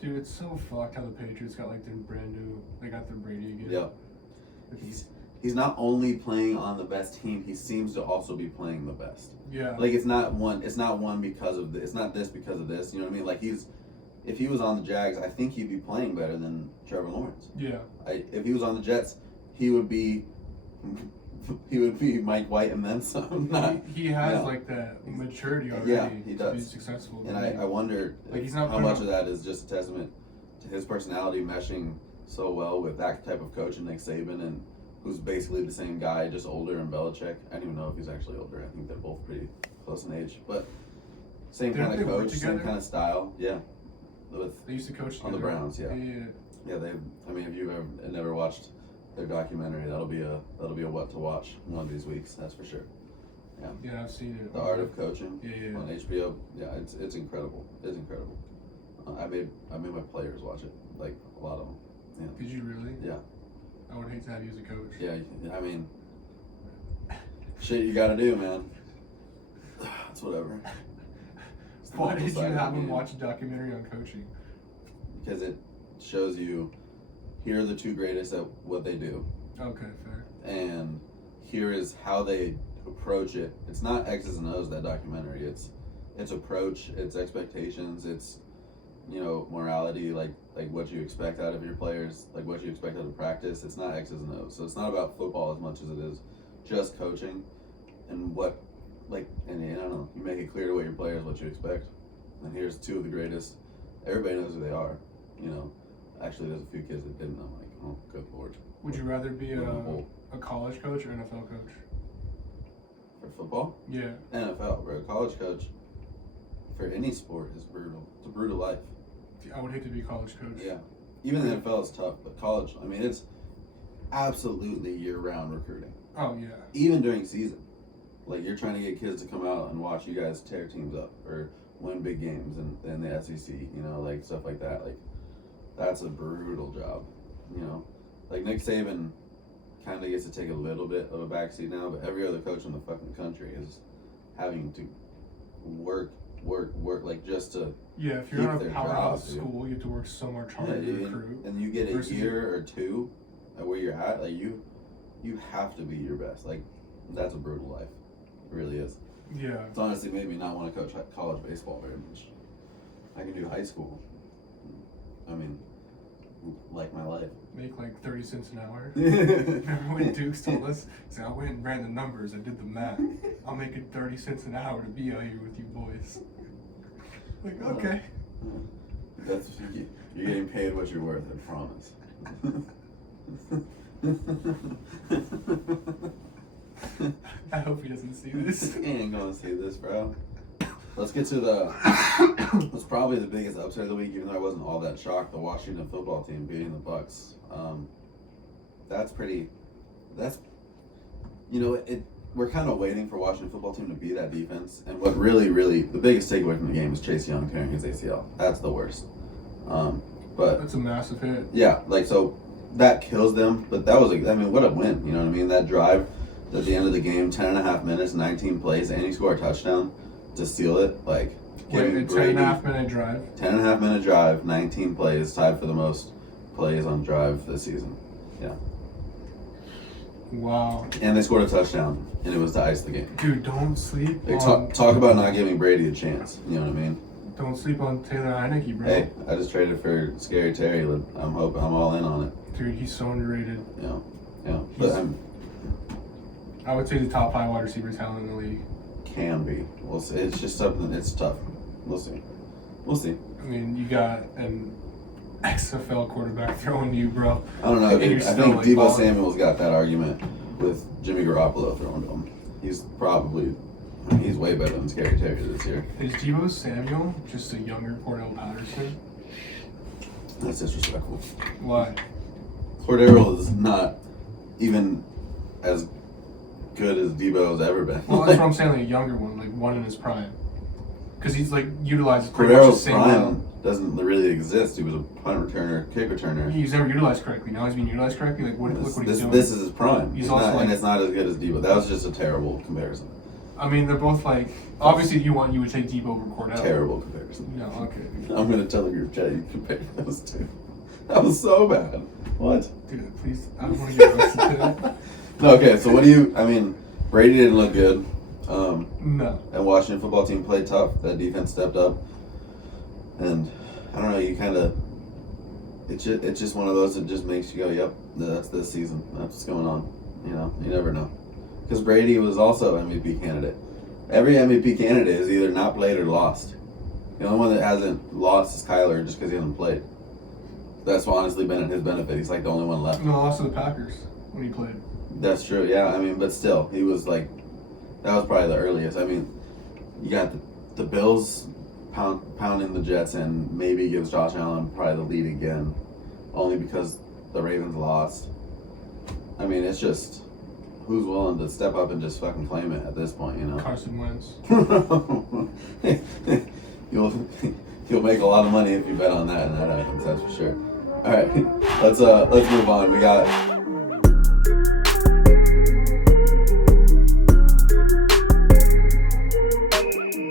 Dude, it's so fucked how the Patriots got like their brand new. They got their Brady again. Yep. He's not only playing on the best team, he seems to also be playing the best. Yeah. Like it's not one because of this. It's not this because of this. You know what I mean? Like if he was on the Jags, I think he'd be playing better than Trevor Lawrence. Yeah. If he was on the Jets, he would be Mike White and then some. He has like that maturity already. Yeah, he does. To be successful. And I wonder he's not how much of that is just a testament to his personality meshing so well with that type of coach and Nick Saban, and who's basically the same guy, just older, and Belichick. I don't even know if he's actually older. I think they're both pretty close in age, but same kind of coach, same kind of style. Yeah. They used to coach on the Browns. Yeah. Yeah. I mean, if you've never watched their documentary, that'll be a what to watch one of these weeks. That's for sure. Yeah. Yeah, I've seen it. The Art of Coaching. Yeah. On HBO. Yeah, it's incredible. It's incredible. I made my players watch it, like a lot of them. Yeah. Did you really? Yeah. I would hate to have you as a coach. Yeah, I mean, shit you gotta do, man. It's whatever. Why did you have him watch a documentary on coaching? Because it shows you, here are the two greatest at what they do. Okay, fair. And here is how they approach it. It's not X's and O's, that documentary. It's approach, it's expectations, it's, morality, like what you expect out of your players, like what you expect out of practice. It's not X's and O's. So it's not about football as much as it is just coaching and what, and I don't know, you make it clear to your players what you expect. And here's two of the greatest. Everybody knows who they are. Actually, there's a few kids that didn't. I'm like, oh, good Lord. Would you rather be a college coach or NFL coach? For football? Yeah. NFL, bro. College coach for any sport is brutal. It's a brutal life. I would hate to be a college coach. Yeah. Even the NFL is tough, but college, I mean, it's absolutely year-round recruiting. Oh, yeah. Even during season. Like, you're trying to get kids to come out and watch you guys tear teams up or win big games in the SEC, like stuff like that. Like, that's a brutal job, Like, Nick Saban kind of gets to take a little bit of a backseat now, but every other coach in the fucking country is having to work, like, just to if you're in a powerhouse school, you have to work so much harder to recruit. And you get a year or two at where you're at, like, you have to be your best. Like, that's a brutal life. It really is. Yeah. It's honestly made me not want to coach college baseball very much. I can do high school. I mean, like my life. Make like 30 cents an hour. Remember when Dukes told us? So I went and ran the numbers. I did the math. I'm making 30 cents an hour to be out here with you boys. Like, okay. That's you're getting paid what you're worth, I promise. I hope he doesn't see this. He ain't gonna see this, bro. Let's get to that's probably the biggest upset of the week, even though I wasn't all that shocked. The Washington football team beating the Bucs. We're kind of waiting for Washington football team to be that defense. And what really, the biggest takeaway from the game is Chase Young tearing his ACL. That's the worst. But that's a massive hit. Yeah, so that kills them. But that was, what a win. You know what I mean? That drive at the end of the game, 10.5 minutes, 19 plays, and he scored a touchdown to seal it. Like, wait, a 10.5 minute drive? 10.5 minute drive, 19 plays, tied for the most plays on drive this season. Yeah. Wow. And they scored a touchdown, and it was to ice the game. Dude, don't sleep talk about not giving Brady a chance. You know what I mean? Don't sleep on Taylor Heineke, bro. Hey, I just traded for Scary Terry. I'm all in on it. Dude, he's so underrated. Yeah. But I would say the top 5 wide receiver talent in the league. Can be. We'll see. It's just something. It's tough. We'll see. I mean, you got an XFL quarterback throwing you, bro. I don't know, dude. I think Deebo Samuel's got that argument with Jimmy Garoppolo throwing to him. He's way better than Scary Terry this year. Is Deebo Samuel just a younger Cordell Patterson? That's disrespectful. Why? Cordero is not even as good as Deebo has ever been. Well, that's what I'm saying, like a younger one, like one in his prime. Because he's utilized pretty much the same prime doesn't really exist. He was a punt returner, kick returner. He's never utilized correctly. Now he's being utilized correctly. Like, look what he's doing. This is his prime. He's also and it's not as good as Deebo. That was just a terrible comparison. I mean, they're both like. Obviously, you would take Debo over Cordell. Terrible comparison. No, okay. I'm gonna tell the group chat you compare those two. That was so bad. What? Dude, please. I don't want to get arrested today. Okay, so what do you? I mean, Brady didn't look good. No. And Washington football team played tough. That defense stepped up, and I don't know. You kind of. It's just one of those that just makes you go, "Yep, that's this season. That's what's going on." You know, you never know. Because Brady was also MVP candidate. Every MVP candidate is either not played or lost. The only one that hasn't lost is Kyler just because he hasn't played. That's honestly been at his benefit. He's like the only one left. No, lost to the Packers when he played. That's true, yeah. I mean, but still, he was like, that was probably the earliest. I mean, you got the Bills pounding the Jets and maybe gives Josh Allen probably the lead again, only because the Ravens lost. I mean, it's just, who's willing to step up and just fucking claim it at this point, you know? Carson Wentz. You'll make a lot of money if you bet on that, and that happens, that's for sure. All right, let's move on. We got